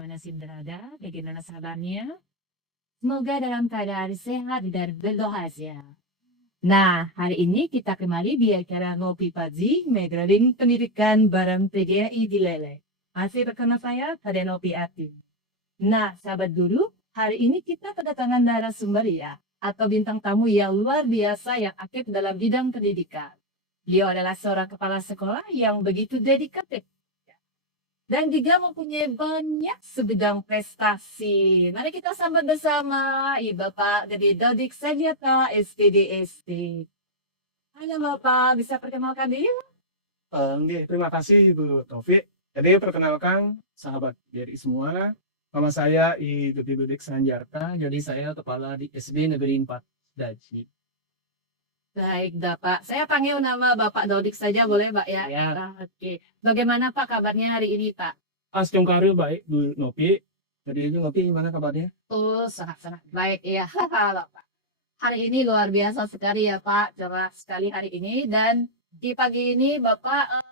sih berada, bagaimana kabarnya? Semoga dalam keadaan sehat dan berbahagia. Nah, hari ini kita kembali di acara Ngopi Pagi, Megaling Pendidikan bareng PGRI di Lele. Masih bersama saya, Kadenopi Ati. Nah, sahabat guru, hari ini kita kedatangan narasumber ya, atau bintang tamu yang luar biasa yang aktif dalam bidang pendidikan. Beliau adalah seorang kepala sekolah yang begitu dedikatif dan juga mempunyai banyak sebidang prestasi. Mari kita sambut bersama Bapak Gede Dodik Sanjata, SPDST. Halo Bapak, bisa perkenalkan diri? Terima kasih Ibu Taufik. Jadi perkenalkan sahabat dari semua, nama saya Gede Dodik Sanjata. Jadi saya kepala di SD Negeri 4 Daji. Baik Bapak, saya panggil nama Bapak Dodik saja boleh Pak ya? Ya. Oke. Bagaimana Pak kabarnya hari ini Pak? Ascongkaru baik Bu Nopi. Jadi Ibu Nopi gimana kabarnya? Oh, sangat-sangat baik ya. Bapak. Hari ini luar biasa sekali ya Pak, cerah sekali hari ini. Dan di pagi ini Bapak,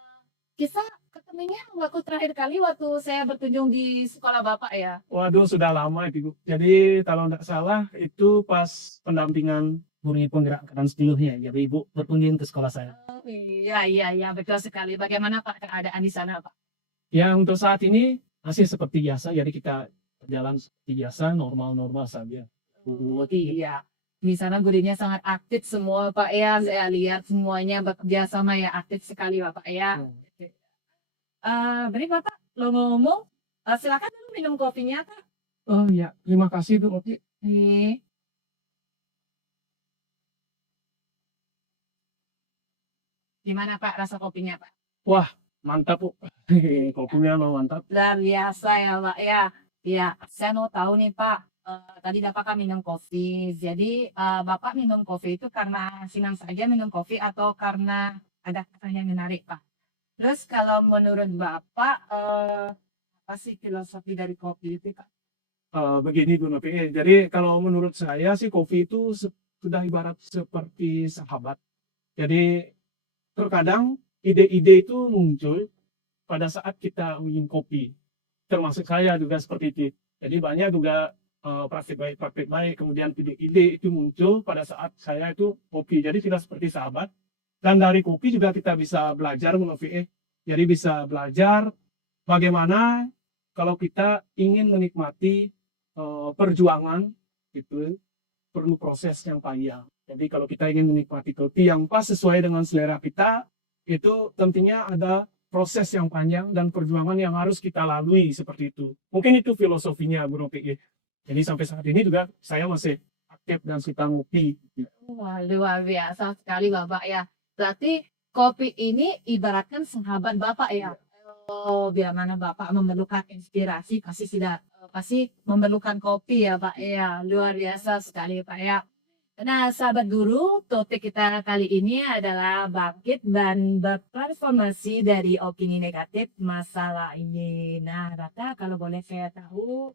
kita ketemunya waktu terakhir kali waktu saya berkunjung di sekolah Bapak ya. Waduh, sudah lama itu Bu. Jadi kalau tidak salah itu pas pendampingan murni penggerak kanan seluruhnya. Jadi Ibu berkunjung ke sekolah saya. Oh, iya, betul sekali. Bagaimana Pak keadaan di sana Pak? Ya, untuk saat ini masih seperti biasa. Jadi kita berjalan seperti biasa, normal-normal saja. Oh, iya. Di sana gurunya sangat aktif semua Pak ya. Saya lihat semuanya bekerja sama ya, aktif sekali Bapak ya. Beri Bapak, lo ngomong, silakan dulu minum kopinya Kak. Oh ya, terima kasih Bu Nopi. Nih. Gimana Pak rasa kopinya Pak? Wah, mantap Bu. Kopinya mau mantap. Luar biasa ya Pak ya. Ya, saya mau tahu nih Pak. Tadi Bapak kan minum kopi. Jadi Bapak minum kopi itu karena senang saja minum kopi atau karena ada kata yang menarik Pak? Terus kalau menurut Bapak, apa sih filosofi dari kopi itu Pak? Begini Bu Nopi. Jadi kalau menurut saya sih kopi itu sudah ibarat seperti sahabat. Jadi terkadang ide-ide itu muncul pada saat kita minum kopi. Termasuk saya juga seperti itu. Jadi banyak juga praktik baik, kemudian ide-ide itu muncul pada saat saya itu kopi. Jadi tidak seperti sahabat. Dan dari kopi juga kita bisa belajar mengenai. Jadi bisa belajar bagaimana kalau kita ingin menikmati perjuangan itu perlu proses yang panjang. Jadi kalau kita ingin menikmati kopi yang pas sesuai dengan selera kita, itu tentunya ada proses yang panjang dan perjuangan yang harus kita lalui seperti itu. Mungkin itu filosofinya Bu Nopi. Jadi sampai saat ini juga saya masih aktif dan suka ngopi. Wah, luar biasa sekali Bapak ya. Berarti kopi ini ibaratkan sahabat Bapak ya. Oh, biar mana Bapak memerlukan inspirasi, pasti memerlukan kopi ya Pak ya. Luar biasa sekali Pak ya. Nah, sahabat guru, topik kita kali ini adalah bangkit dan bertransformasi dari opini negatif masalah ini. Nah, Rata, kalau boleh saya tahu,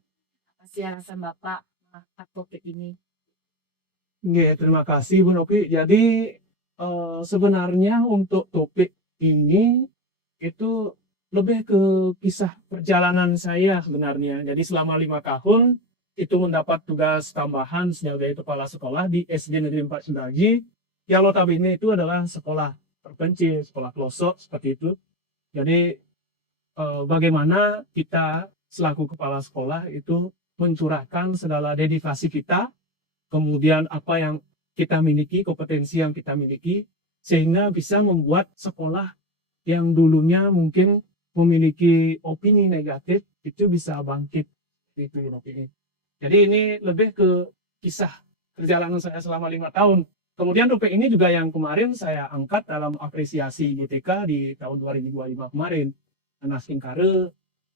apa sih alasan Bapak mengangkat topik ini? Oke, terima kasih Bu Nopi. Jadi sebenarnya untuk topik ini itu lebih ke kisah perjalanan saya sebenarnya. Jadi selama 5 tahun itu mendapat tugas tambahan sebagai kepala sekolah di SD Negeri 4 Sundaji, yang notabene itu adalah sekolah terpencil, sekolah pelosok seperti itu. Jadi bagaimana kita selaku kepala sekolah itu mencurahkan segala dedikasi kita, kemudian apa yang kita miliki, kompetensi yang kita miliki, sehingga bisa membuat sekolah yang dulunya mungkin memiliki opini negatif itu bisa bangkit. Itu opini. Jadi ini lebih ke kisah perjalanan saya selama 5 tahun. Kemudian topik ini juga yang kemarin saya angkat dalam apresiasi GTK di tahun 2025 kemarin. Anak Singkare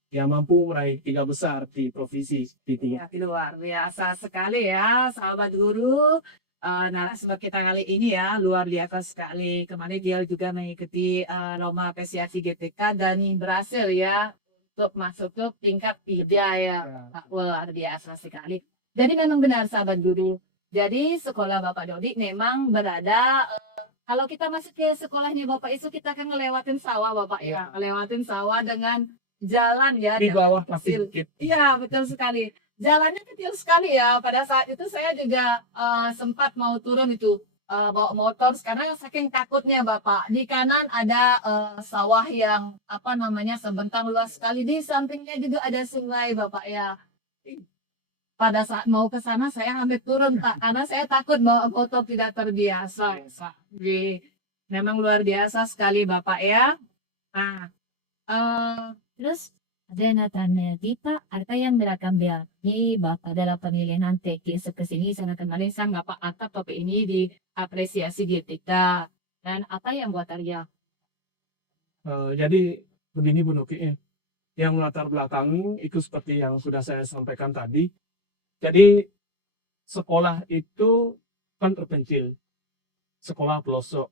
yang mampu meraih 3 besar di provinsi. Ya, luar biasa sekali ya, sahabat guru. Narasumber kita kali ini ya, luar biasa sekali. Kemarin dia juga mengikuti lomba apresiasi GTK dan berhasil ya untuk masuk ke tingkat 3 ya. Luar biasa sekali. Jadi memang benar sahabat guru. Jadi sekolah Bapak Dodik memang berada, kalau kita masuk ke sekolahnya Bapak itu kita akan ngelewatin sawah Bapak ya. Ngelewatin sawah dengan jalan ya, di jalan bawah kaki kecil. bukit. Iya, betul sekali. Jalannya kecil sekali ya. Pada saat itu saya juga sempat mau turun itu bawa motor karena saking takutnya Bapak. Di kanan ada sawah yang apa namanya sebentang luas sekali. Di sampingnya juga ada sungai Bapak ya. Pada saat mau ke sana saya hampir turun Pak karena saya takut bawa motor tidak terbiasa. Jadi, memang luar biasa sekali Bapak ya. Nah, terus ada yang tanya lagi Pak, apa yang berkembang di Bapak dalam pemilihan teknis ke sini sana kemarin sang Bapak atap topik ini diapresiasi di kita dan apa yang buat Arya? Jadi begini Bu Noki, yang melatar belakangi itu seperti yang sudah saya sampaikan tadi. Jadi sekolah itu kan terpencil, sekolah pelosok.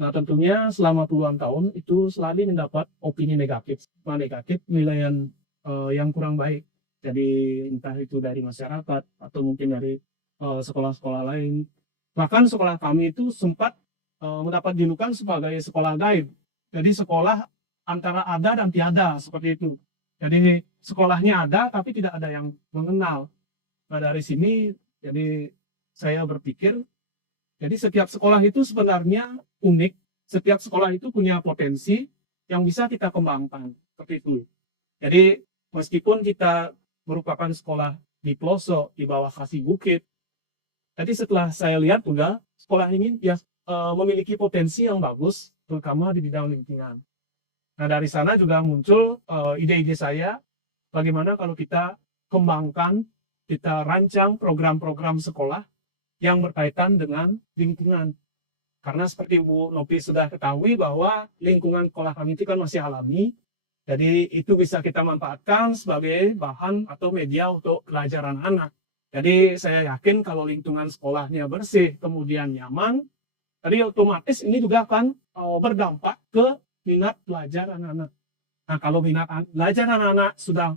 Nah tentunya selama puluhan tahun itu selalu mendapat opini negatif, penilaian yang kurang baik. Jadi entah itu dari masyarakat atau mungkin dari sekolah-sekolah lain. Bahkan sekolah kami itu sempat mendapat julukan sebagai sekolah gaib. Jadi sekolah antara ada dan tiada seperti itu. Jadi sekolahnya ada tapi tidak ada yang mengenal. Nah dari sini jadi saya berpikir jadi setiap sekolah itu sebenarnya unik, setiap sekolah itu punya potensi yang bisa kita kembangkan seperti itu. Jadi meskipun kita merupakan sekolah di pelosok di bawah kaki bukit, jadi setelah saya lihat juga sekolah ini ya memiliki potensi yang bagus terutama di bidang lingkungan. Nah dari sana juga muncul ide-ide saya bagaimana kalau kita kembangkan, kita rancang program-program sekolah yang berkaitan dengan lingkungan. Karena seperti Bu Nopi sudah ketahui bahwa lingkungan sekolah kami itu kan masih alami, jadi itu bisa kita manfaatkan sebagai bahan atau media untuk pelajaran anak. Jadi saya yakin kalau lingkungan sekolahnya bersih, kemudian nyaman, jadi otomatis ini juga akan berdampak ke minat belajar anak-anak. Nah kalau minat belajar anak-anak sudah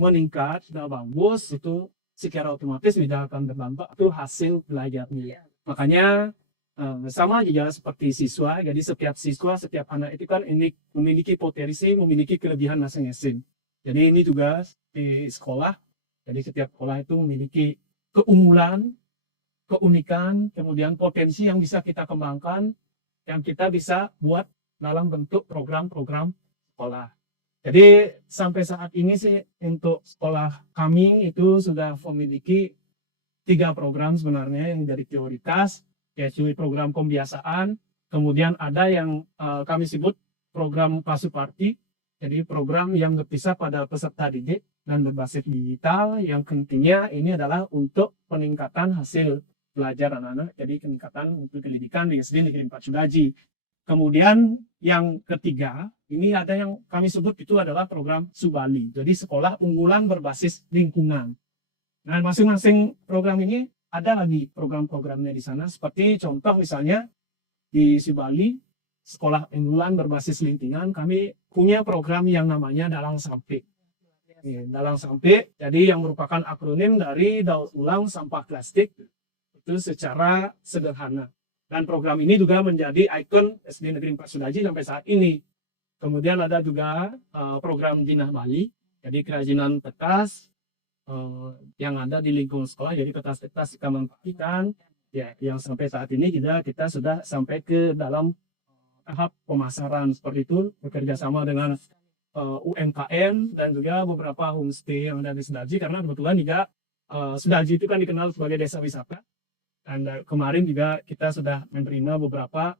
meningkat, sudah bagus, itu secara otomatis tidak akan berdampak itu hasil belajarnya. Makanya sama juga seperti siswa, jadi setiap siswa, setiap anak itu kan ini memiliki potensi, memiliki kelebihan masing-masing. Jadi ini juga di sekolah, jadi setiap sekolah itu memiliki keunggulan, keunikan, kemudian potensi yang bisa kita kembangkan, yang kita bisa buat dalam bentuk program-program sekolah. Jadi sampai saat ini sih untuk sekolah kami itu sudah memiliki 3 program sebenarnya yang dari prioritas, yaitu program pembiasaan, kemudian ada yang kami sebut program Pasuparti, jadi program yang berpisah pada peserta didik dan berbasis digital, yang intinya ini adalah untuk peningkatan hasil belajar anak-anak, jadi peningkatan untuk pendidikan di SD Negeri 4 Sudaji. Kemudian yang ketiga, ini ada yang kami sebut itu adalah program Subali, jadi sekolah unggulan berbasis lingkungan. Nah, masing-masing program ini ada lagi program-programnya di sana, seperti contoh misalnya di Subali, sekolah unggulan berbasis lingkungan, kami punya program yang namanya Dalang Sampai. Dalang Sampai, jadi yang merupakan akronim dari daur ulang sampah plastik, itu secara sederhana. Dan program ini juga menjadi ikon SD Negeri 4 Sudaji sampai saat ini. Kemudian ada juga program Jinah Bali, jadi kerajinan kertas yang ada di lingkungan sekolah, jadi kertas-kertas kita manfaatkan, ya, yang sampai saat ini kita sudah sampai ke dalam tahap pemasaran seperti itu, bekerja sama dengan UMKM dan juga beberapa homestay yang ada di Sudaji, karena kebetulan juga Sudaji itu kan dikenal sebagai desa wisata. Dan kemarin juga kita sudah menerima beberapa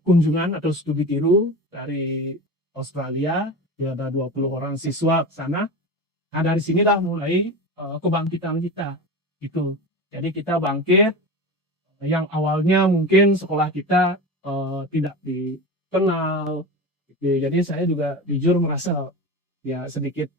kunjungan atau studi tiru dari Australia, ya ada 20 orang siswa ke sana. Nah dari sinilah mulai kebangkitan kita gitu. Jadi kita bangkit, yang awalnya mungkin sekolah kita tidak dikenal gitu. Jadi saya juga jujur merasa ya sedikit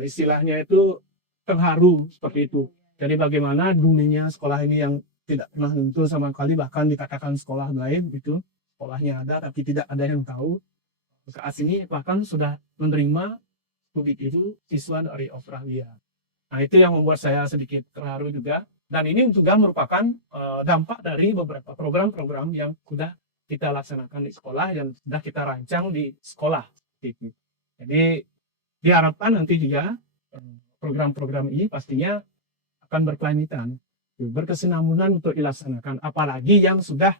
istilahnya itu terharu seperti itu. Jadi bagaimana dulunya sekolah ini yang tidak pernah tentu sama sekali, bahkan dikatakan sekolah lain gitu, sekolahnya ada tapi tidak ada yang tahu. Saat ini bahkan sudah menerima studi itu siswa dari Australia. Nah itu yang membuat saya sedikit terharu juga. Dan ini juga merupakan dampak dari beberapa program-program yang sudah kita laksanakan di sekolah dan sudah kita rancang di sekolah. Gitu. Jadi diharapkan nanti juga program-program ini pastinya akan berkelanjutan, berkesinambungan untuk dilaksanakan. Apalagi yang sudah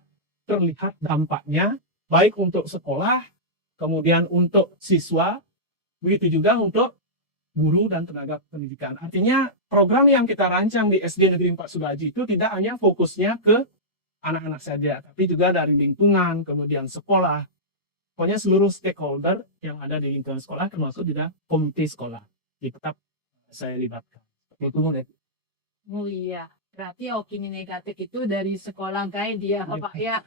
terlihat dampaknya, baik untuk sekolah, kemudian untuk siswa, begitu juga untuk guru dan tenaga pendidikan. Artinya program yang kita rancang di SD Negeri 4 Subaji itu tidak hanya fokusnya ke anak-anak saja, tapi juga dari lingkungan, kemudian sekolah, pokoknya seluruh stakeholder yang ada di lingkungan sekolah, termasuk juga komite sekolah. Jadi tetap saya libatkan. Itu mulai. Oh iya, berarti opini negatif itu dari sekolah kayak dia, Pak ya.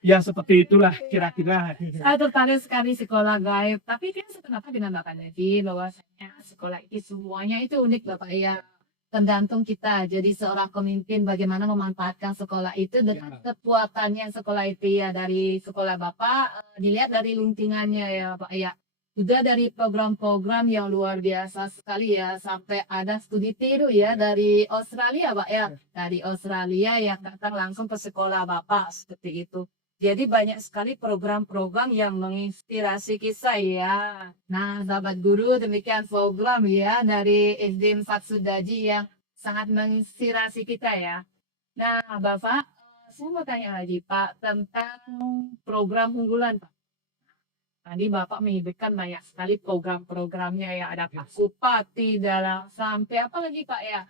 Ya seperti itulah kira-kira. Saya tertarik sekali sekolah gaib, tapi kan kenapa dinamakan jadi bahwasanya sekolah itu semuanya itu unik Bapak ya. Tergantung kita jadi seorang pemimpin bagaimana memanfaatkan sekolah itu dengan kekuatannya sekolah itu ya, dari sekolah Bapak dilihat dari lingkungannya ya Pak ya. Juga dari program-program yang luar biasa sekali ya, sampai ada studi tiru ya dari Australia Pak ya. Dari Australia yang datang langsung ke sekolah Bapak seperti itu. Jadi banyak sekali program-program yang menginspirasi kita ya. Nah, sahabat guru, demikian program ya dari SD 4 Sudaji yang sangat menginspirasi kita ya. Nah, Bapak, saya mau tanya lagi Pak tentang program unggulan Pak. Tadi Bapak menyebutkan banyak sekali program-programnya ya. Ada Pak Kupati dalam sampai apa lagi Pak ya?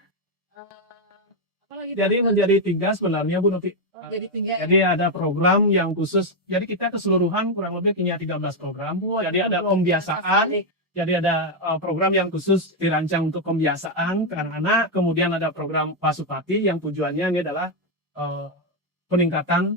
Apa lagi, Pak? Jadi menjadi 3 sebenarnya Bu Novi. Jadi tinggal Jadi ada program yang khusus. Jadi kita keseluruhan kurang lebih punya 13 program. Jadi ada pembiasaan. Jadi ada program yang khusus dirancang untuk pembiasaan anak-anak. Kemudian ada program Pasupati yang tujuannya ini adalah peningkatan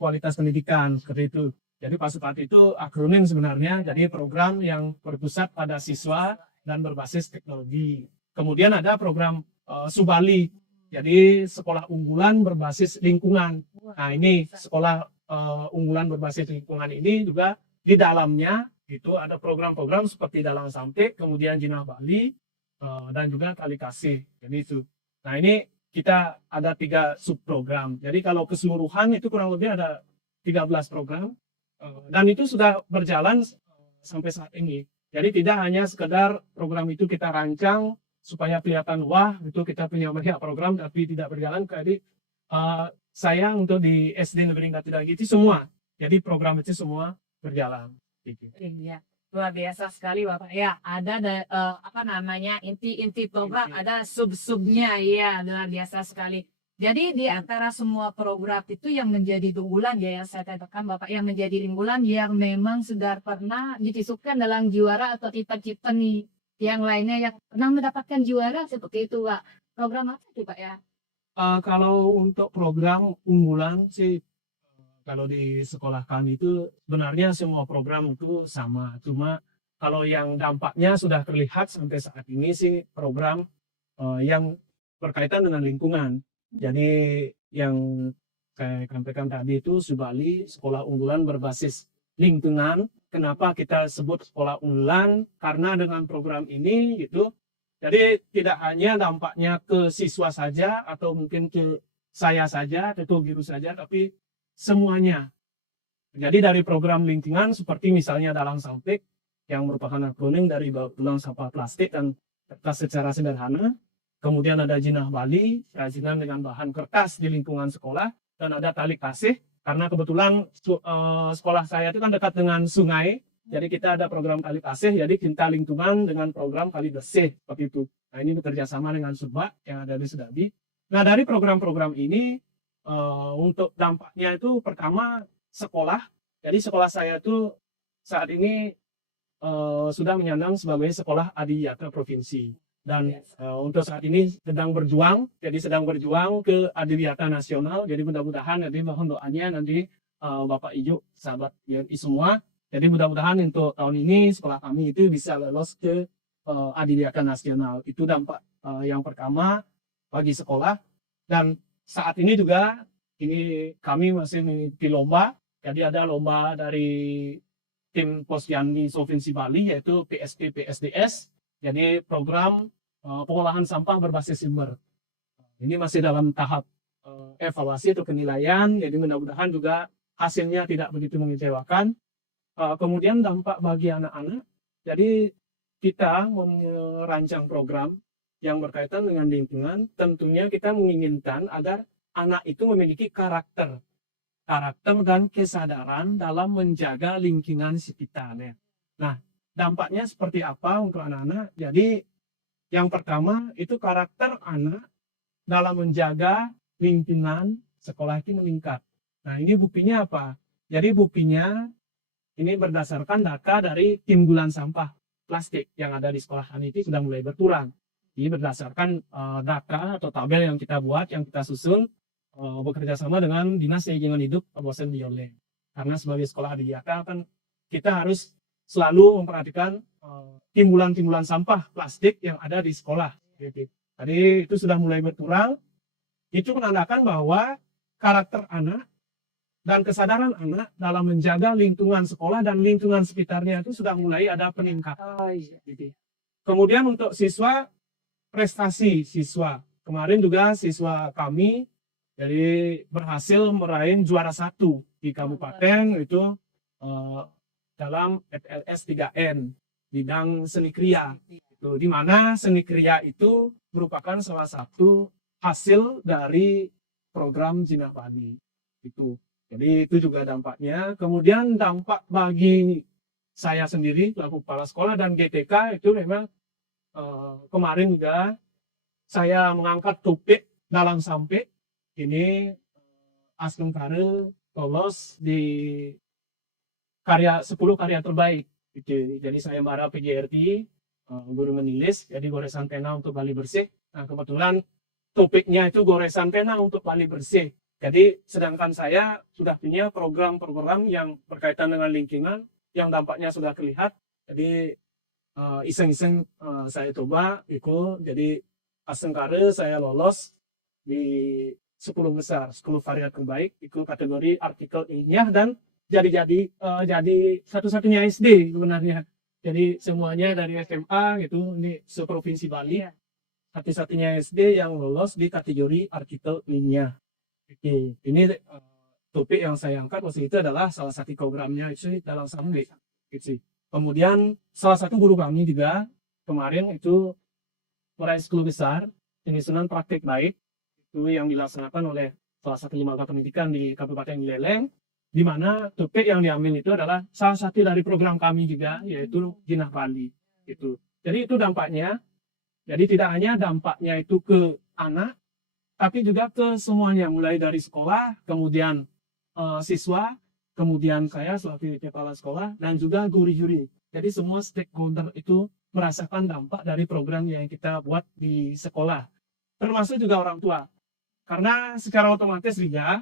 kualitas pendidikan seperti itu. Jadi Pasupati itu akronim sebenarnya. Jadi program yang berpusat pada siswa dan berbasis teknologi. Kemudian ada program Subali. Jadi sekolah unggulan berbasis lingkungan. Nah ini sekolah unggulan berbasis lingkungan ini juga di dalamnya itu ada program-program seperti Dalang Sampai, kemudian Jinah Bali, dan juga Tali Kasih. Jadi itu. Nah ini kita ada 3 subprogram. Jadi kalau keseluruhan itu kurang lebih ada 13 program. Dan itu sudah berjalan sampai saat ini. Jadi tidak hanya sekedar program itu kita rancang supaya kelihatan wah itu kita punya banyak program tapi tidak berjalan. Jadi saya untuk di SD Negeri Katidagi itu semua. Jadi program itu semua berjalan. Iya, luar biasa sekali Bapak ya. Ada apa namanya inti-inti program, ada sub-subnya ya, luar biasa sekali. Jadi di antara semua program itu yang menjadi unggulan ya, yang saya katakan Bapak, yang menjadi unggulan yang memang sudah pernah ditisupkan dalam juara atau cita-cita nih. Yang lainnya yang pernah mendapatkan juara seperti itu Pak. Program apa sih Pak ya? Kalau untuk program unggulan sih, kalau di sekolah kami itu sebenarnya semua program itu sama. Cuma kalau yang dampaknya sudah terlihat sampai saat ini sih program yang berkaitan dengan lingkungan. Jadi yang saya sampaikan tadi itu Subali, sekolah unggulan berbasis lingkungan. Kenapa kita sebut sekolah unggulan? Karena dengan program ini gitu, jadi tidak hanya dampaknya ke siswa saja atau mungkin ke saya saja, ke guru saja, tapi semuanya. Jadi dari program lingkungan seperti misalnya Dalang Sampai yang merupakan akronim dari Buang Sampah Plastik dan Kertas secara sederhana. Kemudian ada Jinah Bali, kerajinan dengan bahan kertas di lingkungan sekolah, dan ada Tali Kasih. Karena kebetulan sekolah saya itu kan dekat dengan sungai, jadi kita ada program Tali Kasih, jadi cinta lingkungan dengan program Kali Bersih, seperti itu. Nah ini bekerja sama dengan Subak yang ada di Sedabi. Nah dari program-program ini, untuk dampaknya itu pertama sekolah. Jadi sekolah saya itu saat ini sudah menyandang sebagai sekolah adiwiyata provinsi. Dan untuk saat ini sedang berjuang ke adiwiyata nasional. Jadi mudah-mudahan nanti mohon doanya nanti Bapak Ijo, sahabat YMI semua. Jadi mudah-mudahan untuk tahun ini sekolah kami itu bisa lolos ke adiwiyata nasional. Itu dampak yang pertama bagi sekolah. Dan saat ini juga ini kami masih mengikuti lomba. Jadi ada lomba dari tim Posyandu Provinsi Bali yaitu PSP PSDS. Jadi program pengolahan sampah berbasis sumber. Ini masih dalam tahap evaluasi atau penilaian, jadi mudah-mudahan juga hasilnya tidak begitu mengecewakan. Kemudian dampak bagi anak-anak, Jadi kita merancang program yang berkaitan dengan lingkungan, tentunya kita menginginkan agar anak itu memiliki karakter dan kesadaran dalam menjaga lingkungan sekitarnya. Nah, dampaknya seperti apa untuk anak-anak? Jadi, yang pertama itu karakter anak dalam menjaga lingkungan sekolah itu meningkat. Nah, ini buktinya apa? Jadi buktinya ini berdasarkan data dari timbulan sampah plastik yang ada di sekolah kami itu sudah mulai berkurang. Ini berdasarkan data atau tabel yang kita buat, yang kita susun bekerja sama dengan Dinas Lingkungan Hidup Kabupaten Bioleh. Karena sebagai sekolah adiaka kan kita harus selalu memperhatikan timbulan-timbulan sampah plastik yang ada di sekolah. Jadi itu sudah mulai berkurang. Itu menandakan bahwa karakter anak dan kesadaran anak dalam menjaga lingkungan sekolah dan lingkungan sekitarnya itu sudah mulai ada peningkatan. Kemudian untuk siswa, prestasi siswa. Kemarin juga siswa kami jadi berhasil meraih juara 1 di kabupaten itu dalam FLS 3N bidang seni kriya. Itu di mana seni kriya itu merupakan salah satu hasil dari program Jinah Bali. Itu. Jadi itu juga dampaknya. Kemudian dampak bagi saya sendiri, selaku kepala sekolah dan GTK itu memang kemarin juga saya mengangkat topik dalam sampai ini Askem Kare lolos di 10 karya terbaik. Jadi saya marah PGRT, guru menulis, jadi goresan pena untuk Bali bersih. Nah kebetulan topiknya itu goresan pena untuk Bali bersih. Jadi sedangkan saya sudah punya program-program yang berkaitan dengan lingkungan yang dampaknya sudah terlihat. Jadi iseng-iseng saya coba ikut. Jadi Askem Kare saya lolos di 10 besar, 10 varian terbaik ikut kategori artikel ilmiah dan jadi satu-satunya SD sebenarnya. Jadi semuanya dari SMA gitu, ini seprovinsi Bali. Satu-satunya SD yang lolos di kategori artikel ilmiah. Oke, ini topik yang saya angkat waktu itu adalah salah satu programnya itu dalam sampai. Gitu. Kemudian salah satu guru kami juga kemarin itu meraih 10 besar penyusunan praktik baik itu yang dilaksanakan oleh salah satu lembaga pendidikan di Kabupaten Buleleng, di mana topik yang diambil itu adalah salah satu dari program kami juga yaitu Jinah Bali. Gitu. Jadi itu dampaknya. Jadi tidak hanya dampaknya itu ke anak, tapi juga ke semuanya, mulai dari sekolah, kemudian siswa, kemudian saya sebagai kepala sekolah, dan juga guru-guru. Jadi semua stakeholder itu merasakan dampak dari program yang kita buat di sekolah. Termasuk juga orang tua. Karena secara otomatis juga,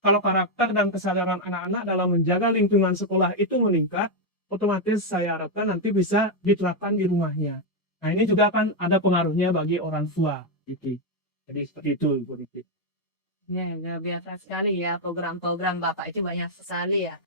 kalau karakter dan kesadaran anak-anak dalam menjaga lingkungan sekolah itu meningkat, otomatis saya harapkan nanti bisa diterapkan di rumahnya. Nah ini juga kan ada pengaruhnya bagi orang tua. Gitu. Jadi seperti itu, Ibu Diti. Ya, luar biasa sekali ya, program-program Bapak itu banyak sekali ya.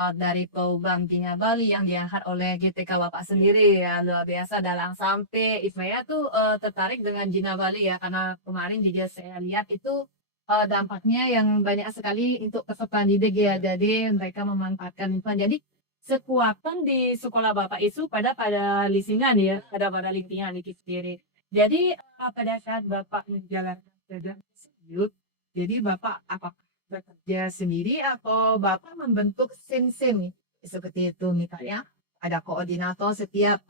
Dari program Jinah Bali yang diangkat oleh GTK Bapak sendiri ya, luar biasa dalam sampai saya tuh tertarik dengan Jinah Bali ya, karena kemarin juga saya lihat itu dampaknya yang banyak sekali untuk peserta didik ya. Jadi mereka memanfaatkan lingkungan. Jadi sekuatan di sekolah Bapak itu pada lingkungan ya, pada lingkungan itu sendiri. Jadi pada saat Bapak menjalankan program tersebut, jadi Bapak apakah bekerja sendiri atau Bapak membentuk sim-sim seperti itu misalnya ada koordinator setiap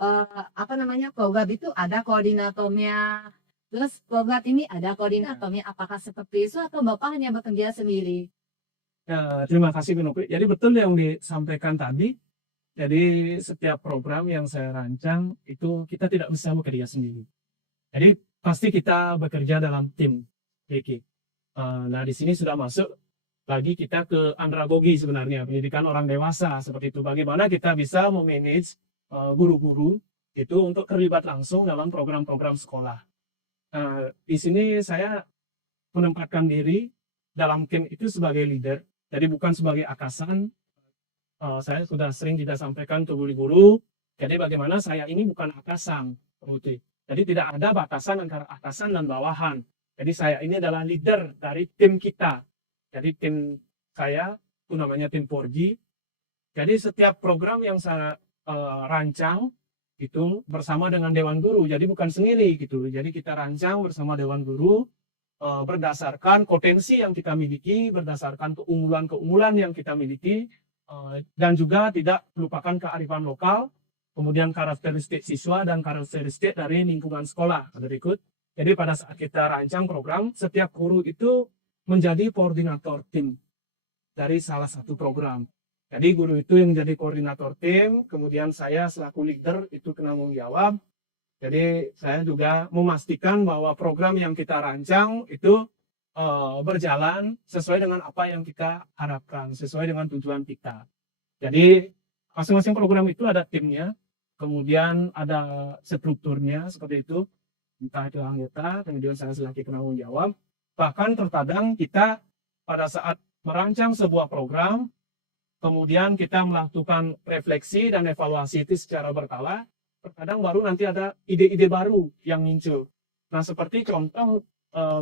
program itu ada koordinatornya, terus program ini ada koordinatornya, apakah seperti itu atau Bapak hanya bekerja sendiri? Ya, terima kasih Bu Nopi. Jadi betul yang disampaikan tadi. Jadi setiap program yang saya rancang itu kita tidak bisa bekerja sendiri. Jadi pasti kita bekerja dalam tim. Nah di sini sudah masuk lagi kita ke andragogi sebenarnya, pendidikan orang dewasa seperti itu. Bagaimana kita bisa memanage guru-guru itu untuk terlibat langsung dalam program-program sekolah. Di sini saya menempatkan diri dalam tim itu sebagai leader, jadi bukan sebagai atasan. Saya sudah sering tidak sampaikan ke guru-guru, jadi bagaimana saya ini bukan atasan. Jadi tidak ada batasan antara atasan dan bawahan. Jadi saya ini adalah leader dari tim kita. Jadi tim saya itu namanya tim 4G. Jadi setiap program yang saya rancang itu bersama dengan Dewan Guru. Jadi bukan sendiri gitu. Jadi kita rancang bersama Dewan Guru berdasarkan potensi yang kita miliki, berdasarkan keunggulan-keunggulan yang kita miliki, dan juga tidak melupakan kearifan lokal, kemudian karakteristik siswa dan karakteristik dari lingkungan sekolah. Berikut. Jadi pada saat kita rancang program, setiap guru itu menjadi koordinator tim dari salah satu program. Jadi guru itu yang menjadi koordinator tim, kemudian saya selaku leader itu penanggung jawab. Jadi saya juga memastikan bahwa program yang kita rancang itu berjalan sesuai dengan apa yang kita harapkan, sesuai dengan tujuan kita. Jadi masing-masing program itu ada timnya, kemudian ada strukturnya seperti itu, entah itu anggota, kemudian saya selaku penanggung jawab. Bahkan terkadang kita pada saat merancang sebuah program, kemudian kita melakukan refleksi dan evaluasi itu secara berkala, terkadang baru nanti ada ide-ide baru yang muncul. Nah, seperti contoh,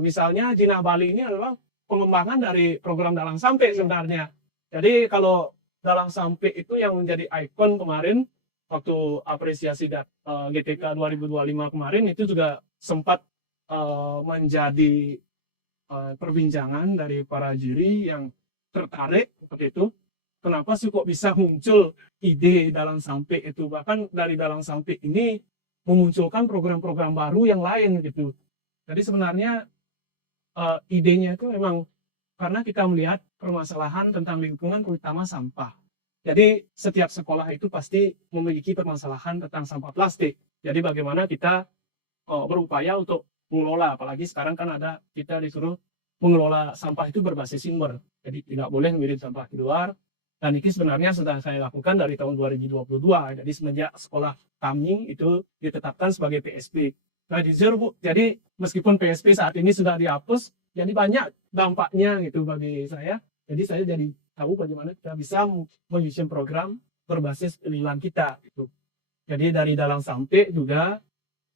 misalnya Jinah Bali ini adalah pengembangan dari program Dalang Sampai sebenarnya. Jadi kalau Dalang Sampai itu yang menjadi ikon kemarin, waktu apresiasi GTK 2025 kemarin, itu juga sempat menjadi perbincangan dari para juri yang tertarik seperti itu. Kenapa sih kok bisa muncul ide Dalang Sampai itu? Bahkan dari Dalang Sampai ini memunculkan program-program baru yang lain gitu. Jadi sebenarnya idenya itu memang karena kita melihat permasalahan tentang lingkungan, terutama sampah. Jadi setiap sekolah itu pasti memiliki permasalahan tentang sampah plastik. Jadi bagaimana kita berupaya untuk mengelola, apalagi sekarang kan ada kita disuruh mengelola sampah itu berbasis sumber. Jadi tidak boleh mengirim sampah keluar. Dan ini sebenarnya sudah saya lakukan dari tahun 2022. Jadi semenjak sekolah kami itu ditetapkan sebagai PSP. Nah, jadi meskipun PSP saat ini sudah dihapus, jadi banyak dampaknya gitu bagi saya. Jadi saya jadi tahu bagaimana kita bisa menyusun program berbasis penilaian kita. Gitu. Jadi dari Dalang Sampai juga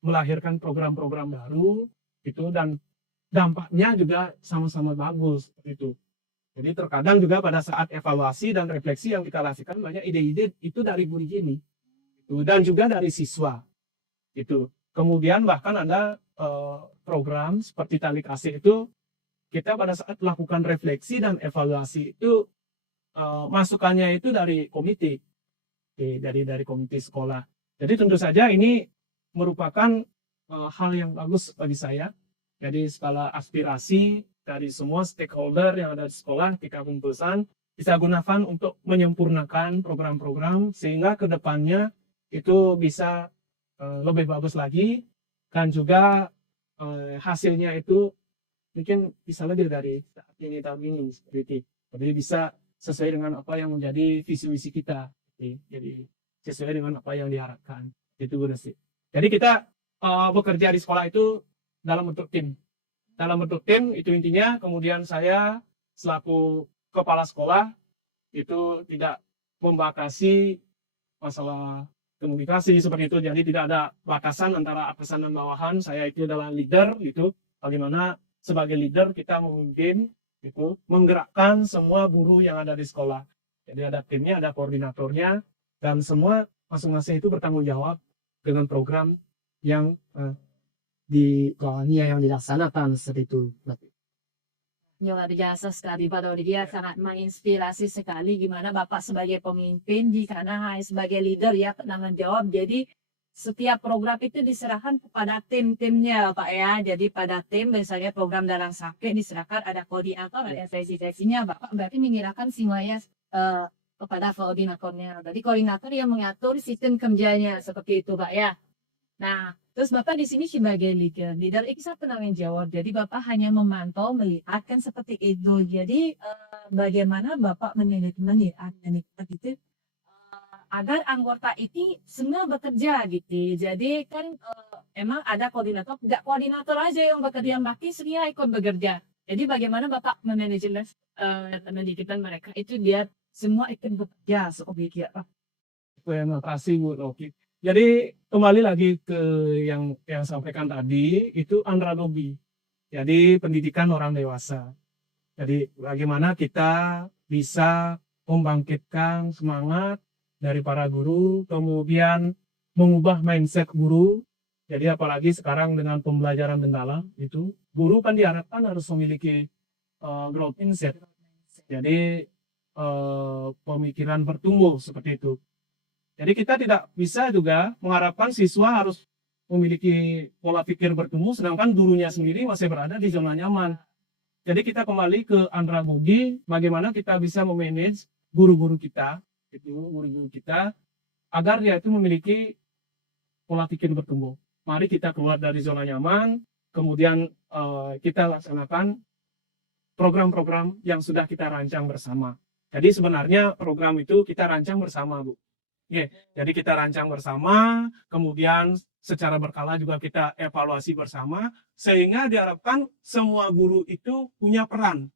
melahirkan program-program baru gitu, dan dampaknya juga sama-sama bagus gitu. Jadi terkadang juga pada saat evaluasi dan refleksi yang kita lakukan banyak ide-ide itu dari guru ini dan juga dari siswa itu. Kemudian bahkan ada program seperti Tali Kasih itu kita pada saat melakukan refleksi dan evaluasi itu masukannya itu dari komite, dari komite sekolah. Jadi tentu saja ini merupakan hal yang bagus bagi saya. Jadi skala aspirasi dari semua stakeholder yang ada di sekolah kita kumpulkan, bisa gunakan untuk menyempurnakan program-program sehingga kedepannya itu bisa lebih bagus lagi, dan juga hasilnya itu mungkin bisa lebih dari saat ini tahun ini seperti itu. Jadi bisa sesuai dengan apa yang menjadi visi misi kita. Jadi sesuai dengan apa yang diharapkan. Itu udah sih. Jadi kita bekerja di sekolah itu dalam bentuk tim. Dalam bentuk tim itu intinya, kemudian saya selaku kepala sekolah itu tidak membatasi masalah komunikasi seperti itu. Jadi tidak ada batasan antara atasan dan bawahan. Saya itu adalah leader gitu. Bagaimana sebagai leader kita memimpin itu, menggerakkan semua guru yang ada di sekolah. Jadi ada timnya, ada koordinatornya, dan semua masing-masing itu bertanggung jawab dengan program yang yang dilaksanakan seperti itu. Luar biasa sekali Pak Dodi, dia sangat menginspirasi sekali gimana Bapak sebagai pemimpin di sana sebagai leader ya penanggung jawab. Jadi setiap program itu diserahkan kepada tim-timnya Pak ya. Jadi pada tim misalnya program Dalang Sampai diserahkan ada koordinator, ada seksi-seksinya. Bapak berarti menyerahkan semuanya kepada koordinatornya. Jadi koordinator yang mengatur sistem kerjanya seperti itu Pak ya. Nah, terus Bapak di sini sebagai leader. Leader itu saya penanggung jawab. Jadi Bapak hanya memantau, melihat kan seperti itu. Jadi bagaimana Bapak melihat itu agar anggota ini semua bekerja gitu. Jadi kan emang ada koordinator, tidak koordinator aja yang bekerja, tapi semua ikut bekerja. Jadi bagaimana Bapak memanajemen pendidikan mereka itu biar semua ikut bekerja seperti itu. Terima kasih Bu Rocky. Jadi kembali lagi ke yang sampaikan tadi, itu andragogi. Jadi pendidikan orang dewasa. Jadi bagaimana kita bisa membangkitkan semangat dari para guru, kemudian mengubah mindset guru. Jadi apalagi sekarang dengan pembelajaran Benggala itu, guru kan diharapkan harus memiliki growth mindset. Jadi pemikiran bertumbuh seperti itu. Jadi kita tidak bisa juga mengharapkan siswa harus memiliki pola pikir bertumbuh, sedangkan gurunya sendiri masih berada di zona nyaman. Jadi kita kembali ke andragogi, bagaimana kita bisa memanage guru-guru kita, agar dia itu memiliki pola pikir bertumbuh. Mari kita keluar dari zona nyaman, kemudian kita laksanakan program-program yang sudah kita rancang bersama. Jadi sebenarnya program itu kita rancang bersama, Bu. Jadi kita rancang bersama, kemudian secara berkala juga kita evaluasi bersama, sehingga diharapkan semua guru itu punya peran.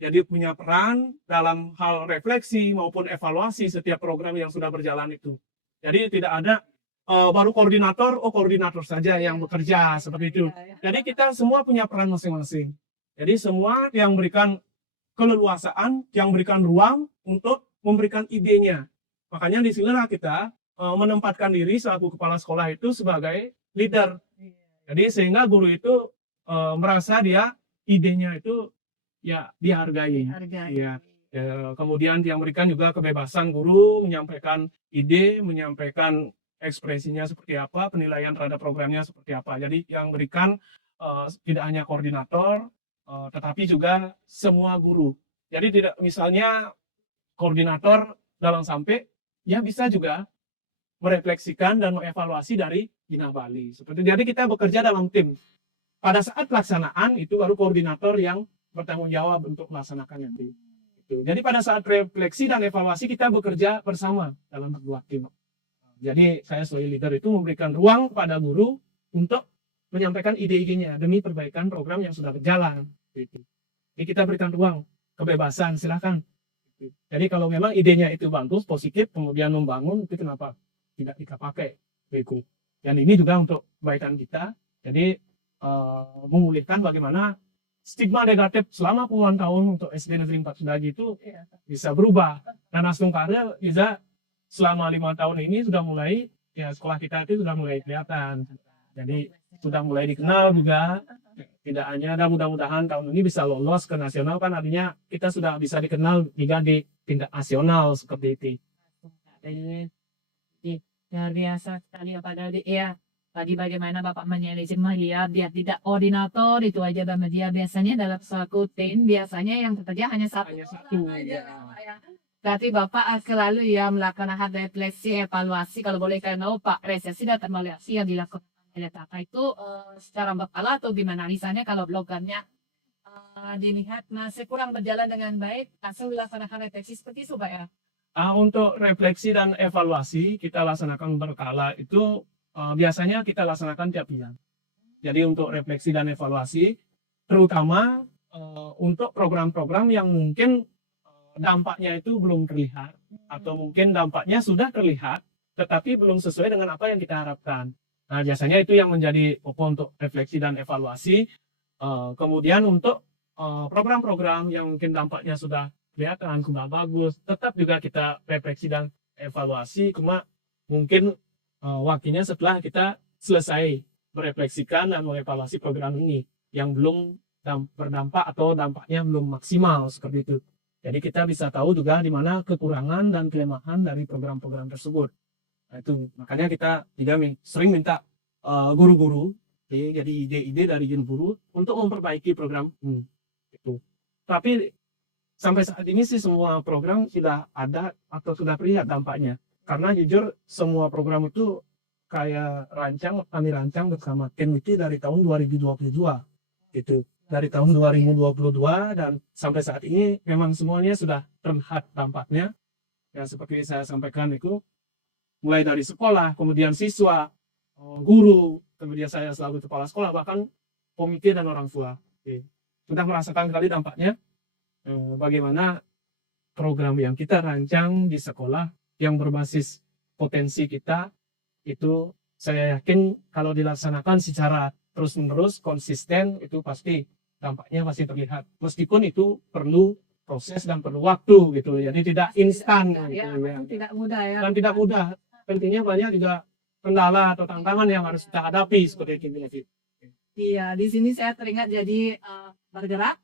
Jadi punya peran dalam hal refleksi maupun evaluasi setiap program yang sudah berjalan itu. Jadi tidak ada baru koordinator saja yang bekerja seperti itu. Jadi kita semua punya peran masing-masing. Jadi semua yang berikan keleluasaan, yang berikan ruang untuk memberikan idenya. Makanya di sinilah kita menempatkan diri selaku kepala sekolah itu sebagai leader. Jadi sehingga guru itu merasa dia idenya itu ya dihargai. Ya. Kemudian yang berikan juga kebebasan guru menyampaikan ide, menyampaikan ekspresinya seperti apa, penilaian terhadap programnya seperti apa. Jadi yang berikan tidak hanya koordinator, tetapi juga semua guru. Jadi tidak misalnya koordinator dalam sampai ya bisa juga merefleksikan dan mengevaluasi dari Bina Bali. Seperti jadi kita bekerja dalam tim. Pada saat pelaksanaan itu baru koordinator yang bertanggung jawab untuk melaksanakan nanti. Jadi pada saat refleksi dan evaluasi kita bekerja bersama dalam sebuah tim. Jadi saya sebagai leader itu memberikan ruang kepada guru untuk menyampaikan ide-idenya demi perbaikan program yang sudah berjalan. Jadi kita berikan ruang, kebebasan, silakan. Jadi kalau memang idenya itu bagus, positif, kemudian membangun, itu kenapa tidak kita pakai? Dan ini juga untuk kebaikan kita. Jadi memulihkan bagaimana stigma negatif selama puluhan tahun untuk SD Negeri 4 Sudagi itu bisa berubah. Dan Astung Karya bisa selama 5 tahun ini sudah mulai, ya sekolah kita itu sudah mulai kelihatan. Jadi sudah mulai dikenal juga. Tidak hanya, dan mudah-mudahan tahun ini bisa lolos ke nasional, kan artinya kita sudah bisa dikenal juga di tingkat nasional seperti itu. Luar biasa sekali ya Pak Dadi. Ya, tadi bagaimana Bapak menyelesaikan Maria biar tidak koordinator itu aja Bapak dia biasanya dalam suatu tim biasanya yang bekerja hanya satu. Berarti Bapak selalu ya melakukan refleksi, evaluasi kalau boleh karena Pak resesi dan evaluasi yang dilakukan oleh Kakak itu secara berkala atau gimana misalnya kalau blogannya dilihat masih kurang berjalan dengan baik langsung dilaksanakan refleksi seperti itu Pak ya? Untuk refleksi dan evaluasi kita laksanakan berkala itu biasanya kita laksanakan tiap bulan. Jadi untuk refleksi dan evaluasi terutama untuk program-program yang mungkin dampaknya itu belum terlihat atau mungkin dampaknya sudah terlihat tetapi belum sesuai dengan apa yang kita harapkan. Nah biasanya itu yang menjadi pokok untuk refleksi dan evaluasi. Kemudian untuk program-program yang mungkin dampaknya sudah kelihatan sudah bagus, tetap juga kita refleksi dan evaluasi. Cuma mungkin waktunya setelah kita selesai merefleksikan dan mengevaluasi program ini yang belum berdampak atau dampaknya belum maksimal seperti itu. Jadi kita bisa tahu juga di mana kekurangan dan kelemahan dari program-program tersebut. Nah, itu makanya kita juga sering minta guru-guru, jadi ide-ide dari guru untuk memperbaiki program itu. Tapi sampai saat ini sih semua program sudah ada atau sudah terlihat dampaknya. Karena jujur semua program itu kami rancang bersama tim itu dari tahun 2022 gitu. Dari tahun 2022 dan sampai saat ini memang semuanya sudah terlihat dampaknya. Ya seperti saya sampaikan itu mulai dari sekolah, kemudian siswa, guru, kemudian saya selaku kepala sekolah, bahkan komite dan orang tua. Sudah merasakan sekali dampaknya bagaimana program yang kita rancang di sekolah yang berbasis potensi kita itu saya yakin kalau dilaksanakan secara terus-menerus konsisten itu pasti dampaknya masih terlihat. Meskipun itu perlu proses dan perlu waktu gitu. Jadi tidak instan gitu Ya, ya. tidak mudah ya. Dan tidak mudah. Pentingnya banyak juga kendala atau tantangan yang harus kita hadapi seperti itu. Iya, di sini saya teringat jadi bergerak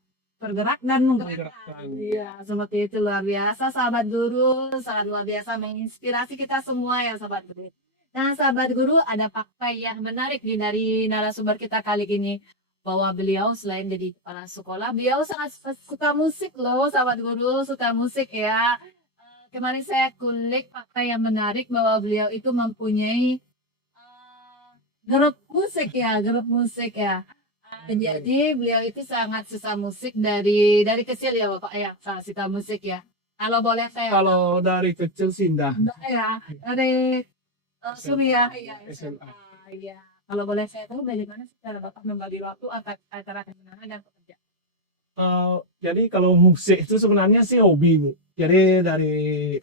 dan menggerakkan. Menggerakkan. Iya, seperti itu luar biasa sahabat guru, sangat luar biasa menginspirasi kita semua ya sahabat guru. Nah, sahabat guru, ada fakta yang menarik nih dari narasumber kita kali ini bahwa beliau selain jadi kepala sekolah, beliau sangat suka musik loh, sahabat guru, suka musik ya. Kemarin saya kulik fakta yang menarik bahwa beliau itu mempunyai grup musik ya, grup musik ya. Jadi beliau itu sangat suka musik dari kecil ya Bapak ya, sangat suka musik ya. Kalau boleh saya Kalau dari kecil sih enggak. ya, dari Surya ya, SMA. ya. Kalau boleh saya tahu bagaimana sih cara Bapak membagi waktu antara kesenangan dan pekerjaan? Jadi kalau musik itu sebenarnya sih hobi, Bu. Jadi dari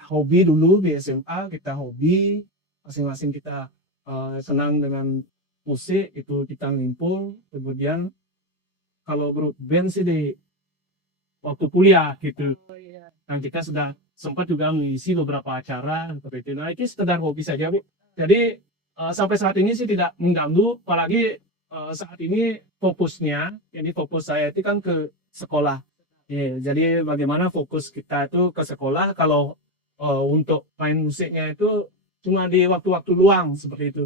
hobi dulu di SMA kita hobi, masing-masing kita senang dengan musik itu kita ngumpul. Kemudian kalau grup band sih di waktu kuliah gitu. Oh iya. Dan kita sudah sempat juga mengisi beberapa acara seperti itu. Nah, itu sekedar hobi saja, Bu. Jadi sampai saat ini sih tidak mengganggu, apalagi saat ini fokusnya, jadi fokus saya itu kan ke sekolah. Ya, jadi bagaimana fokus kita itu ke sekolah, kalau untuk main musiknya itu cuma di waktu-waktu luang seperti itu.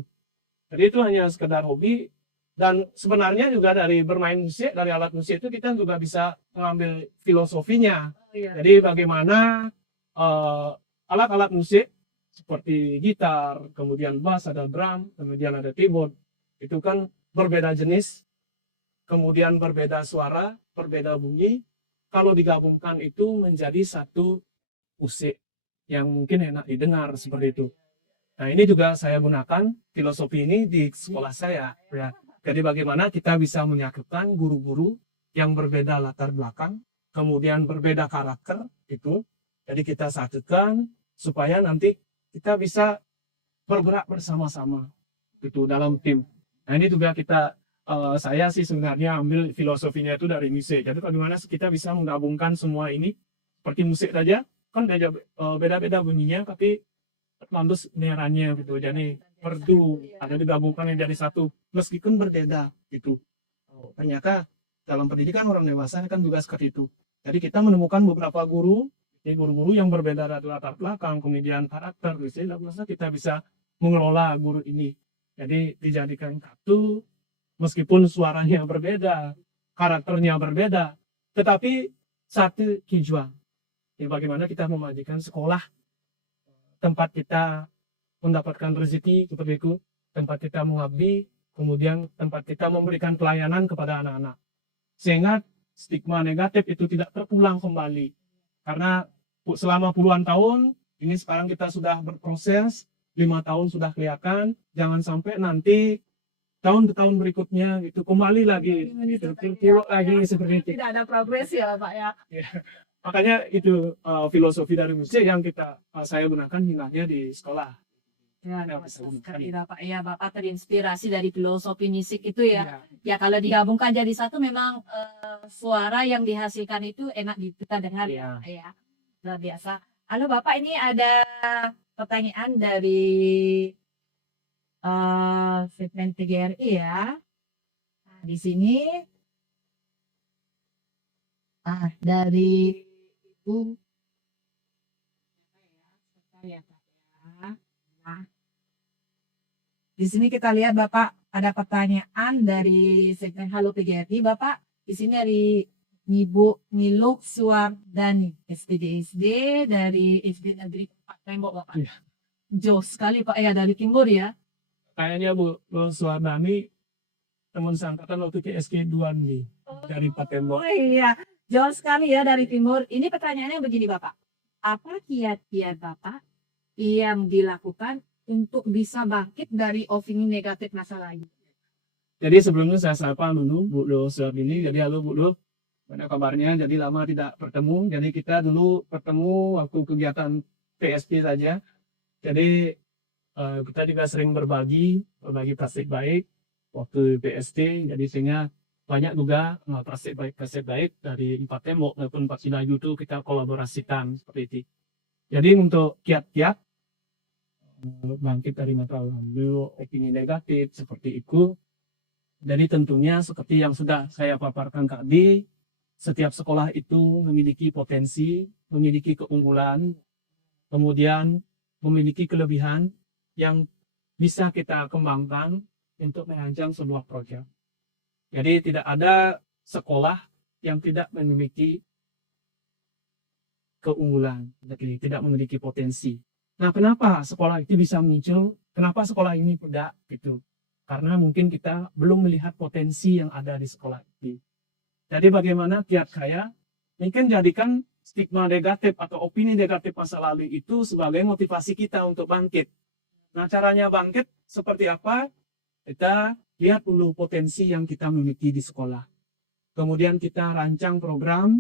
Jadi itu hanya sekedar hobi, dan sebenarnya juga dari bermain musik, dari alat musik itu kita juga bisa mengambil filosofinya. Oh iya. Jadi bagaimana alat-alat musik seperti gitar, kemudian bass, ada drum, kemudian ada keyboard, itu kan berbeda jenis, kemudian berbeda suara, berbeda bunyi. Kalau digabungkan itu menjadi satu musik yang mungkin enak didengar seperti itu. Nah, ini juga saya gunakan filosofi ini di sekolah saya. Ya. Jadi bagaimana kita bisa menyatukan guru-guru yang berbeda latar belakang, kemudian berbeda karakter itu. Jadi kita satukan supaya nanti kita bisa bergerak bersama-sama gitu dalam tim. Nah, ini juga saya sih sebenarnya ambil filosofinya itu dari musik. Jadi bagaimana kita bisa menggabungkan semua ini seperti musik saja kan beda-beda bunyinya, tapi tandus nerannya gitu. Jadi merdu ada digabungkan yang jadi satu meskipun berbeda gitu. Ternyata dalam pendidikan orang dewasa kan juga seperti itu. Jadi kita menemukan beberapa guru yang berbeda dari latar belakang, kemudian karakter, gitu. Masa kita bisa mengelola guru ini. Jadi dijadikan satu, meskipun suaranya berbeda, karakternya berbeda, tetapi satu tujuan. Ya, bagaimana kita memajukan sekolah, tempat kita mendapatkan rezeki seperti itu, tempat kita mengabdi, kemudian tempat kita memberikan pelayanan kepada anak-anak. Sehingga stigma negatif itu tidak terulang kembali. Karena selama puluhan tahun, ini sekarang kita sudah berproses, 5 tahun sudah kelihatan, jangan sampai nanti tahun ke tahun berikutnya itu kembali lagi, gitu, lagi seperti itu. Tidak ada progres ya Pak ya. Makanya itu filosofi dari musik yang saya gunakan hingga di sekolah. Ya, sekali Bapak ya, Bapak terinspirasi dari filosofi musik itu ya. Ya kalau digabungkan jadi satu memang suara yang dihasilkan itu enak kita dengar ya. Ya. Luar biasa. Halo Bapak, ini ada pertanyaan dari segmen TGRI ya. Nah, di sini dari Ibu Nah, di sini kita lihat Bapak ada pertanyaan dari segmen Halo PGRI. Bapak, di sini dari Ibu Niluk Suwardani, SD dari SD Negeri Pak Tembok Bapak. Iya. Jauh sekali Pak ya dari timur ya. Kayaknya Bu Suwardani teman seangkatan waktu ke SK 2 nih dari Pak Tembok. Oh iya, jauh sekali ya dari timur. Ini pertanyaannya begini Bapak. Apa kiat-kiat Bapak yang dilakukan untuk bisa bangkit dari opini negatif masa lalu? Jadi sebelumnya saya sapa dulu Bu Suwardini. Jadi halo Bu Lo, mana kabarnya? Jadi lama tidak bertemu. Jadi kita dulu bertemu waktu kegiatan PSP saja. Jadi kita juga sering berbagi praktik baik waktu PST. Jadi sehingga banyak juga kaset baik dari Empat Tembok maupun Empat Silayu itu kita kolaborasikan seperti itu. Jadi untuk kiat-kiat bangkit dari masa lalu, opini negatif seperti itu. Jadi tentunya seperti yang sudah saya paparkan tadi, setiap sekolah itu memiliki potensi, memiliki keunggulan, kemudian memiliki kelebihan yang bisa kita kembangkan untuk merancang sebuah proyek. Jadi tidak ada sekolah yang tidak memiliki keunggulan, jadi tidak memiliki potensi. Nah, kenapa sekolah itu bisa muncul? Kenapa sekolah ini tidak gitu? Karena mungkin kita belum melihat potensi yang ada di sekolah ini. Jadi bagaimana kiat saya? Mungkin jadikan stigma negatif atau opini negatif masa lalu itu sebagai motivasi kita untuk bangkit. Nah, caranya bangkit seperti apa? Kita lihat dulu potensi yang kita miliki di sekolah. Kemudian kita rancang program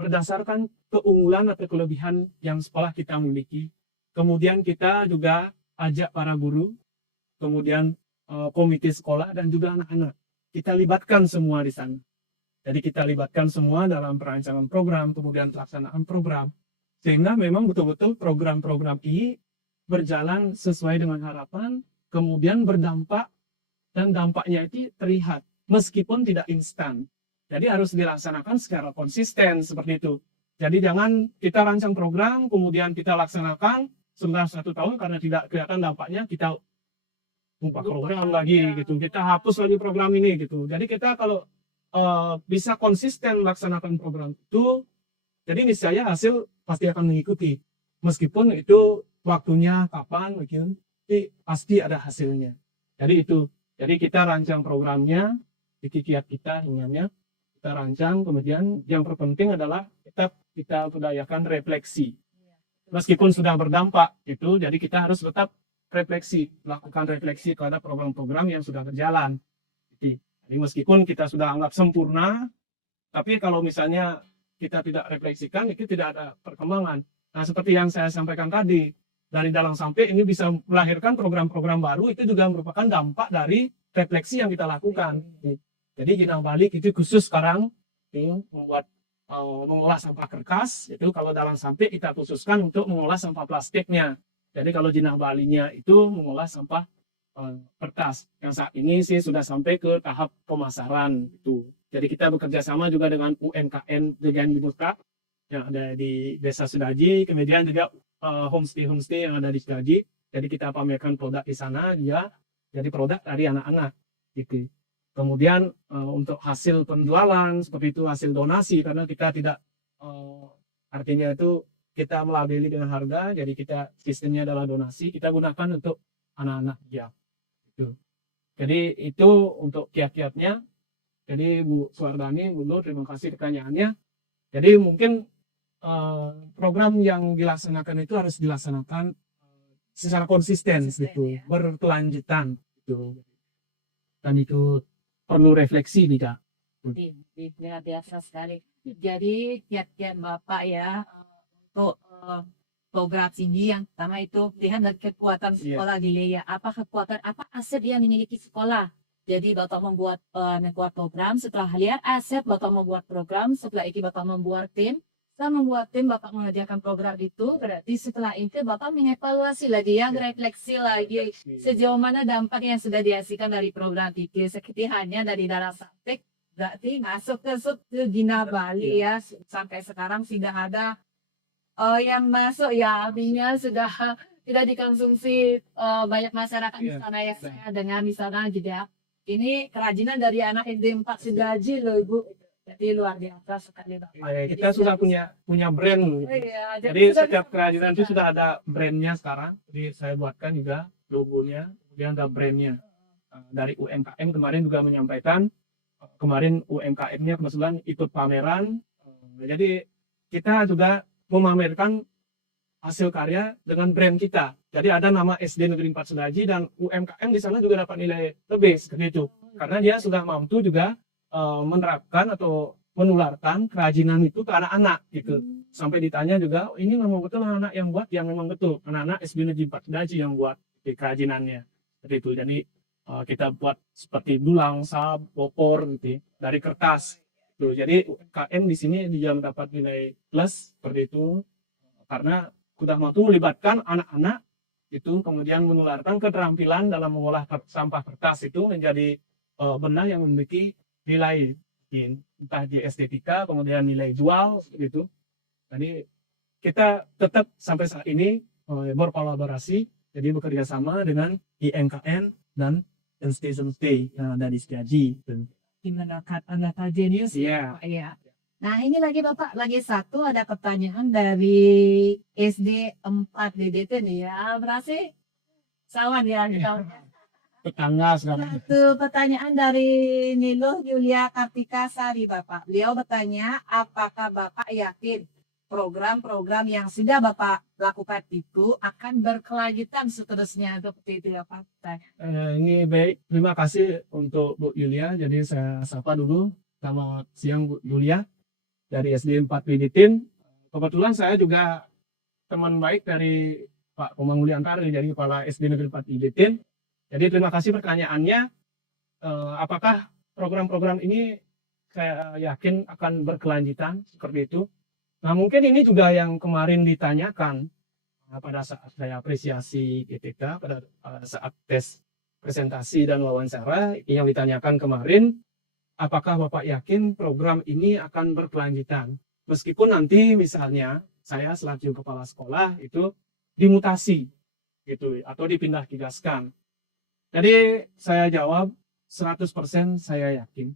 berdasarkan keunggulan atau kelebihan yang sekolah kita miliki. Kemudian kita juga ajak para guru, kemudian komite sekolah dan juga anak-anak. Kita libatkan semua di sana. Jadi kita libatkan semua dalam perancangan program, kemudian pelaksanaan program. Sehingga memang betul-betul program-program ini berjalan sesuai dengan harapan, kemudian berdampak, dan dampaknya itu terlihat, meskipun tidak instan. Jadi harus dilaksanakan secara konsisten, seperti itu. Jadi jangan kita rancang program, kemudian kita laksanakan, setelah 1 tahun karena tidak kelihatan dampaknya, kita ubah program lagi, gitu. Kita hapus lagi program ini, gitu. Jadi kita kalau bisa konsisten melaksanakan program itu, jadi niscaya hasil pasti akan mengikuti. Meskipun itu waktunya kapan, mungkin pasti ada hasilnya. Jadi itu. Jadi kita rancang programnya, kiat kita sebenarnya kita rancang. Kemudian yang terpenting adalah kita budayakan refleksi. Meskipun sudah berdampak itu, jadi kita harus tetap refleksi, melakukan refleksi terhadap program-program yang sudah berjalan. Jadi meskipun kita sudah anggap sempurna, tapi kalau misalnya kita tidak refleksikan, itu tidak ada perkembangan. Nah, seperti yang saya sampaikan tadi, dari dalam sampai ini bisa melahirkan program-program baru, itu juga merupakan dampak dari refleksi yang kita lakukan. Jadi Jinang Balik itu khusus sekarang membuat mengolah sampah kertas, itu kalau dalam sampai kita khususkan untuk mengolah sampah plastiknya. Jadi kalau Jinang Balinya itu mengolah sampah kertas. Yang saat ini sih sudah sampai ke tahap pemasaran itu. Jadi kita bekerja sama juga dengan UMKM dengan dibuka yang ada di Desa Sudaji, kemudian juga homestay yang ada di Sudaji. Jadi kita pamerkan produk di sana dia jadi produk dari anak-anak gitu. Kemudian untuk hasil penjualan seperti itu hasil donasi, karena kita tidak artinya itu kita melabeli dengan harga, jadi kita sistemnya adalah donasi, kita gunakan untuk anak-anak ya. Gitu. Jadi itu untuk kiat-kiatnya. Jadi Bu Suwardani, Bu Nur, terima kasih pertanyaannya. Jadi mungkin program yang dilaksanakan itu harus dilaksanakan secara konsisten gitu, Ya. berkelanjutan gitu. Dan itu perlu refleksi nih Kak. Luar biasa sekali. Jadi kiat-kiat Bapak ya untuk program ini yang pertama itu lihat dari kekuatan sekolah dili ya. Apa kekuatan, apa aset yang dimiliki sekolah. Jadi Bapak membuat program, setelah lihat aset Bapak membuat program, setelah itu Bapak membuat tim. Setelah membuat tim, Bapak mengerjakan program itu, berarti setelah itu Bapak mengevaluasi lagi ya, refleksi lagi sejauh mana dampak yang sudah dihasilkan dari program itu. Sekiranya dari dalam sampai berarti masuk ke Jinang Balik ya, sampai sekarang sudah ada yang masuk ya, artinya sudah tidak dikonsumsi banyak masyarakat di sana ya. Saya dengar di sana juga ini kerajinan dari anak SD 4 Sudaji loh Ibu. Jadi luar biasa sekali Pak. Kita sudah punya brand. Iya, Jadi setiap kerajinan itu sudah ada brandnya sekarang. Jadi saya buatkan juga logonya, kemudian ada brandnya. Dari UMKM kemarin juga menyampaikan, kemarin UMKM-nya kebetulan ikut pameran. Jadi kita juga memamerkan hasil karya dengan brand kita. Jadi ada nama SD Negeri 4 Sudaji dan UMKM di sana juga dapat nilai lebih seperti itu. Karena dia sudah mampu juga menerapkan atau menularkan kerajinan itu ke anak-anak gitu. Sampai ditanya juga, ini memang betul anak yang buat, yang memang betul anak-anak SD Negeri 4 Sudaji yang buat kerajinannya. Seperti itu. Jadi kita buat seperti dulang, sab, popor gitu ya, dari kertas. Tuh, jadi UMKM di sini dia mendapat nilai plus seperti itu karena sudah mampu melibatkan anak-anak itu kemudian menularkan keterampilan dalam mengolah sampah kertas itu menjadi benda yang memiliki nilai entah di estetika kemudian nilai jual gitu. Jadi kita tetap sampai saat ini berkolaborasi, jadi bekerja sama dengan IMKN dan instansi yang ada di Setiaji. Gimana anak jenius? Iya. Iya. Nah ini lagi Bapak, lagi satu ada pertanyaan dari SD 4 DDT nih ya, berarti sawan ya kita. Tetangga sekarang. Satu pertanyaan dari Nilo Yulia Kartika Sari Bapak. Beliau bertanya, apakah Bapak yakin program-program yang sudah Bapak lakukan itu akan berkelanjutan seterusnya seperti itu ya Pak? Ini baik, terima kasih untuk Bu Yulia. Jadi saya sapa dulu. Selamat siang Bu Yulia dari SD 4 Widitin. Kebetulan saya juga teman baik dari Pak Komang Mulyantari, jadi Kepala SD Negeri 4 Widitin. Jadi terima kasih pertanyaannya. Apakah program-program ini saya yakin akan berkelanjutan seperti itu? Nah mungkin ini juga yang kemarin ditanyakan pada saat saya apresiasi GTK, pada saat tes presentasi dan wawancara yang ditanyakan kemarin, apakah Bapak yakin program ini akan berkelanjutan? Meskipun nanti misalnya saya selaku kepala sekolah itu dimutasi gitu atau dipindah tugaskan. Jadi saya jawab 100% saya yakin.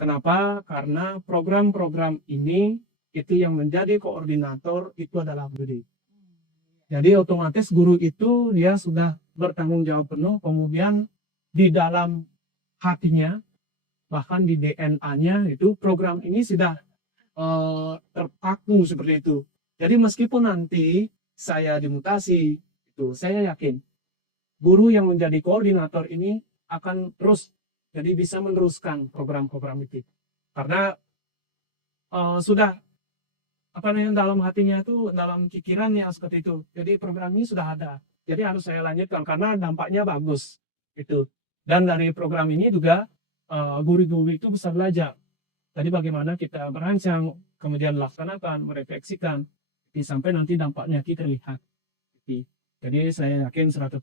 Kenapa? Karena program-program ini itu yang menjadi koordinator itu adalah guru. Jadi otomatis guru itu dia sudah bertanggung jawab penuh, kemudian di dalam hatinya, bahkan di DNA-nya itu program ini sudah terpaku seperti itu. Jadi meskipun nanti saya dimutasi, itu saya yakin guru yang menjadi koordinator ini akan terus jadi bisa meneruskan program-program itu. Karena sudah apa namanya dalam hatinya itu dalam pikirannya seperti itu. Jadi program ini sudah ada. Jadi harus saya lanjutkan karena dampaknya bagus itu. Dan dari program ini juga guru-guru itu bisa belajar. Tadi bagaimana kita merancang, kemudian laksanakan, merefleksikan, sampai nanti dampaknya kita lihat. Jadi saya yakin 100%,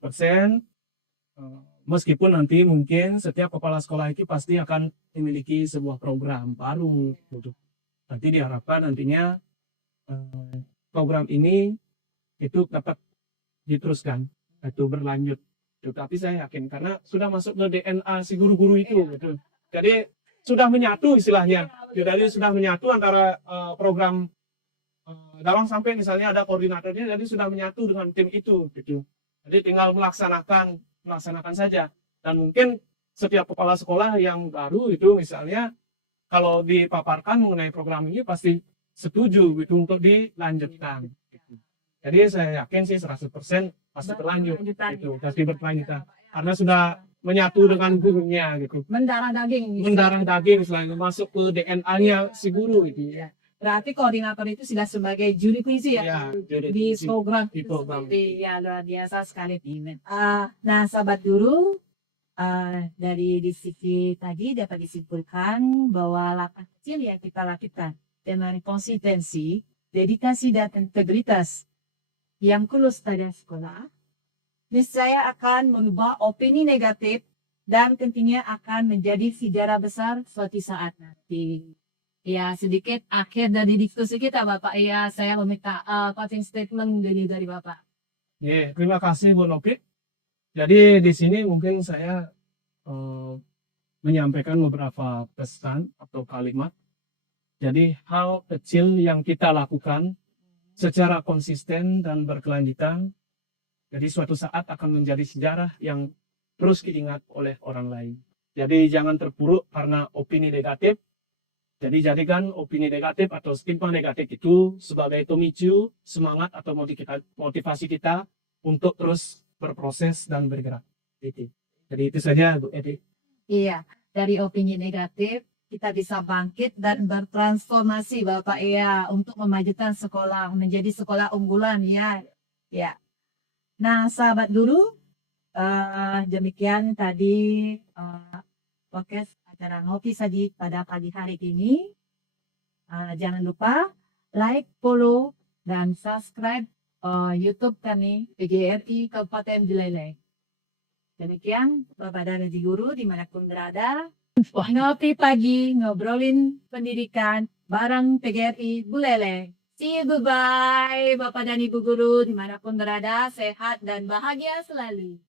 meskipun nanti mungkin setiap kepala sekolah itu pasti akan memiliki sebuah program baru. Nanti diharapkan nantinya program ini itu dapat diteruskan, itu berlanjut. Tapi saya yakin karena sudah masuk ke DNA si guru-guru itu. Gitu. Jadi sudah menyatu istilahnya. Jadi sudah menyatu antara program dalam sampai misalnya ada koordinatornya, jadi sudah menyatu dengan tim itu. Gitu. Jadi tinggal melaksanakan saja. Dan mungkin setiap kepala sekolah yang baru itu misalnya kalau dipaparkan mengenai program ini pasti setuju gitu untuk dilanjutkan. Gitu. Jadi saya yakin sih 100% pasti berlanjut gitu, pasti berkelanjutan. Karena sudah menyatu dengan gurunya gitu. Mendarah daging. Mendarah daging selain masuk ke DNA-nya si guru gitu ya. Berarti koordinator itu sudah sebagai juri kuisi ya, di program. Di program. Ya luar biasa sekali. Nah sahabat guru, dari diskusi tadi dapat disimpulkan bahwa langkah kecil yang kita lakukan dengan konsistensi, dedikasi dan integritas yang tulus pada sekolah, niscaya akan mengubah opini negatif dan tentunya akan menjadi sejarah besar suatu saat nanti. Ya sedikit akhir dari diskusi kita Bapak. Ya saya meminta closing statement dari Bapak. Terima kasih Bu Nopi. Jadi di sini mungkin saya menyampaikan beberapa pesan atau kalimat. Jadi hal kecil yang kita lakukan secara konsisten dan berkelanjutan, jadi suatu saat akan menjadi sejarah yang terus diingat oleh orang lain. Jadi jangan terpuruk karena opini negatif. Jadi jadikan opini negatif atau stigma negatif itu sebagai pemicu semangat atau motivasi kita untuk terus berproses dan bergerak. Jadi itu saja Bu Edi. Iya, dari opini negatif kita bisa bangkit dan bertransformasi Bapak ya untuk memajukan sekolah menjadi sekolah unggulan ya. Ya. Nah, sahabat guru, Demikian tadi podcast acara Ngopi Saji pada pagi hari ini. Jangan lupa like, follow, dan subscribe YouTube kami PGRI Kabupaten Buleleng. Demikian Bapak dan Ibu Guru dimanapun berada. Ngopi pagi, ngobrolin pendidikan bareng PGRI Buleleng. See you, goodbye Bapak dan Ibu Guru dimanapun berada, sehat dan bahagia selalu.